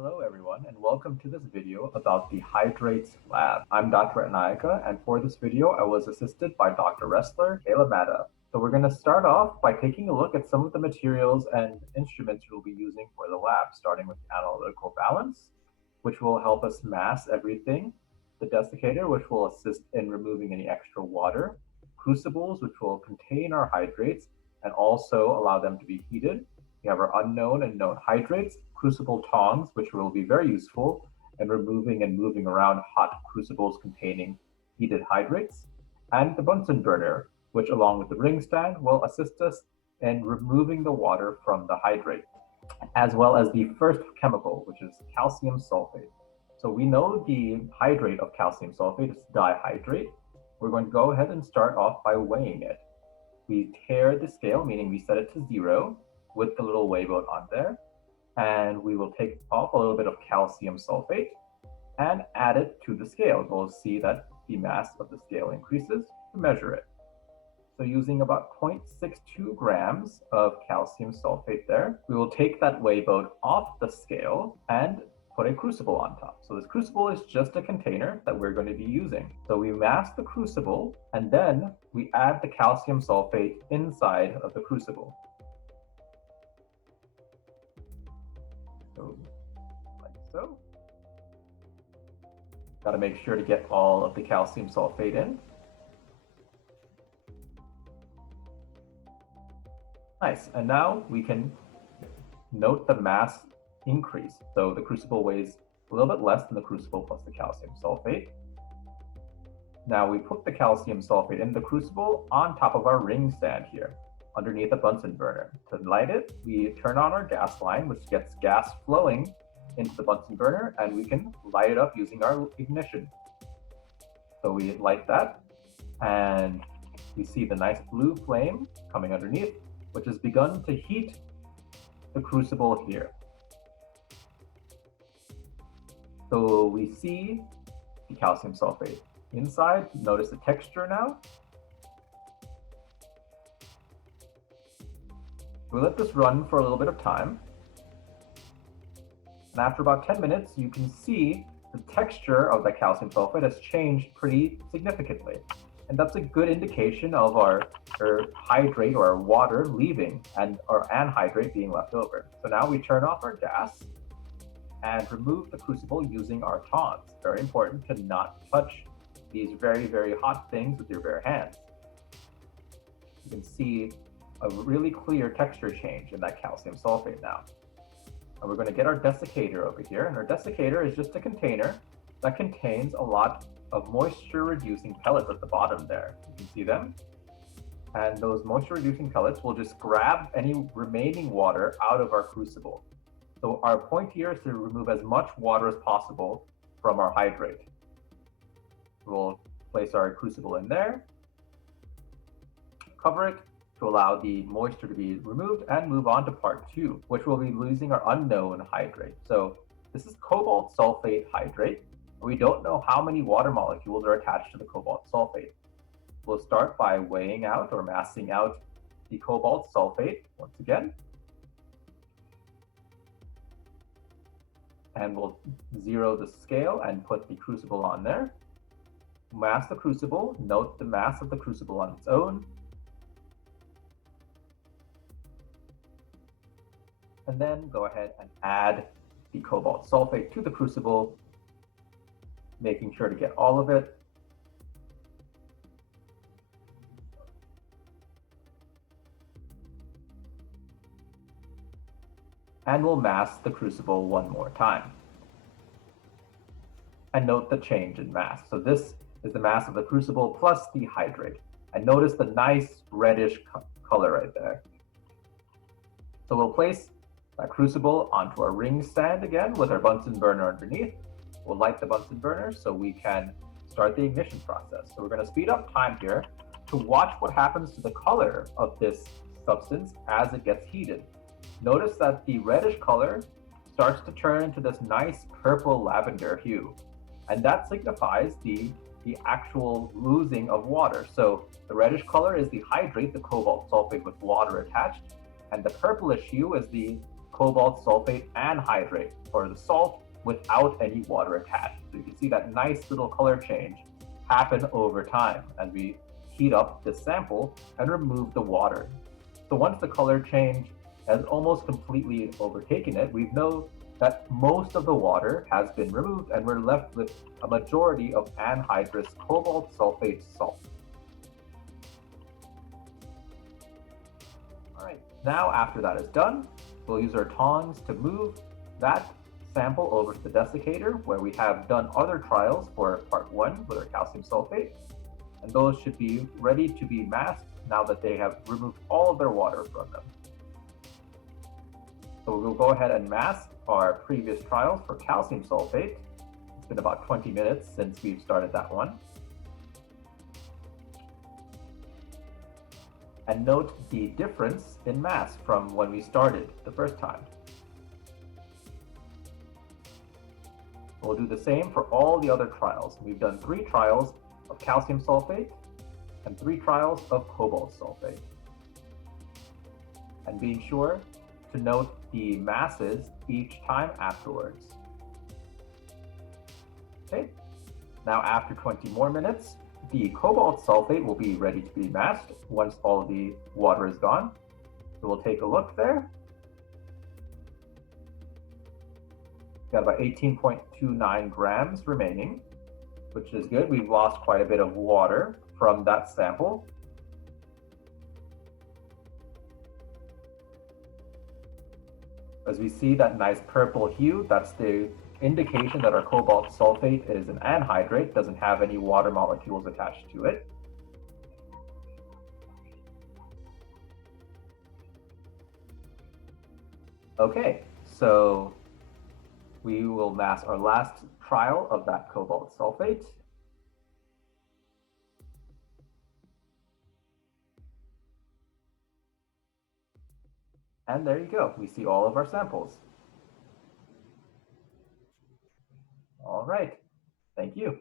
Hello everyone and welcome to this video about the Hydrates lab. I'm Dr. Anayaka and for this video I was assisted by Dr. Wrestler, Kayla Mata. So we're going to start off by taking a look at some of the materials and instruments we'll be using for the lab, starting with analytical balance, which will help us mass everything, the desiccator, which will assist in removing any extra water, crucibles, which will contain our hydrates and also allow them to be heated. We have our unknown and known hydrates, crucible tongs, which will be very useful in removing and moving around hot crucibles containing heated hydrates, and the Bunsen burner, which along with the ring stand will assist us in removing the water from the hydrate, as well as the first chemical, which is calcium sulfate. So we know the hydrate of calcium sulfate is dihydrate. We're going to go ahead and start off by weighing it. We tare the scale, meaning we set it to 0 with the little weigh boat on there. And we will take off a little bit of calcium sulfate and add it to the scale. We'll see that the mass of the scale increases to measure it. So using about 0.62 grams of calcium sulfate there, we will take that weigh boat off the scale and put a crucible on top. So this crucible is just a container that we're going to be using. So we mass the crucible and then we add the calcium sulfate inside of the crucible. So, like so. Got to make sure to get all of the calcium sulfate in. Nice, and now we can note the mass increase. So the crucible weighs a little bit less than the crucible plus the calcium sulfate. Now we put the calcium sulfate in the crucible on top of our ring stand here, underneath a Bunsen burner. To light it, we turn on our gas line, which gets gas flowing into the Bunsen burner, and we can light it up using our ignition. So we light that, and we see the nice blue flame coming underneath, which has begun to heat the crucible here. So we see the calcium sulfate inside. Notice the texture now. We let this run for a little bit of time. And after about 10 minutes, you can see the texture of the calcium sulfate has changed pretty significantly. And that's a good indication of our hydrate or our water leaving and our anhydrate being left over. So now we turn off our gas and remove the crucible using our tongs. Very important to not touch these very, very hot things with your bare hands. You can see a really clear texture change in that calcium sulfate now. And we're going to get our desiccator over here, and our desiccator is just a container that contains a lot of moisture reducing pellets at the bottom there. You can see them. And those moisture reducing pellets will just grab any remaining water out of our crucible. So our point here is to remove as much water as possible from our hydrate. We'll place our crucible in there, cover it to allow the moisture to be removed, and move on to part 2, which will be using our unknown hydrate. So this is cobalt sulfate hydrate. We don't know how many water molecules are attached to the cobalt sulfate. We'll start by weighing out or massing out the cobalt sulfate once again. And we'll zero the scale and put the crucible on there. Mass the crucible, note the mass of the crucible on its own. And then go ahead and add the cobalt sulfate to the crucible, making sure to get all of it. And we'll mass the crucible one more time. And note the change in mass. So this is the mass of the crucible plus the hydrate. And notice the nice reddish color right there. So we'll place that crucible onto our ring stand again with our Bunsen burner underneath. We'll light the Bunsen burner so we can start the ignition process. So we're going to speed up time here to watch what happens to the color of this substance as it gets heated. Notice that the reddish color starts to turn into this nice purple lavender hue. And that signifies the actual losing of water. So the reddish color is the hydrate, the cobalt sulfate with water attached. And the purplish hue is the cobalt sulfate anhydrate, or the salt without any water attached. So you can see that nice little color change happen over time as we heat up the sample and remove the water. So once the color change has almost completely overtaken it, we know that most of the water has been removed and we're left with a majority of anhydrous cobalt sulfate salt. All right, now after that is done, we'll use our tongs to move that sample over to the desiccator where we have done other trials for part 1 with our calcium sulfate, and those should be ready to be masked now that they have removed all of their water from them. So we'll go ahead and mask our previous trials for calcium sulfate. It's been about 20 minutes since we've started that one. And note the difference in mass from when we started the first time. We'll do the same for all the other trials. We've done 3 trials of calcium sulfate and 3 trials of cobalt sulfate. And being sure to note the masses each time afterwards. Okay, now after 20 more minutes, the cobalt sulfate will be ready to be masked once all of the water is gone. So we'll take a look there. Got about 18.29 grams remaining, which is good. We've lost quite a bit of water from that sample. As we see that nice purple hue, that's the indication that our cobalt sulfate is an anhydrate, doesn't have any water molecules attached to it. Okay, so we will mask our last trial of that cobalt sulfate. And there you go, we see all of our samples. All right, thank you.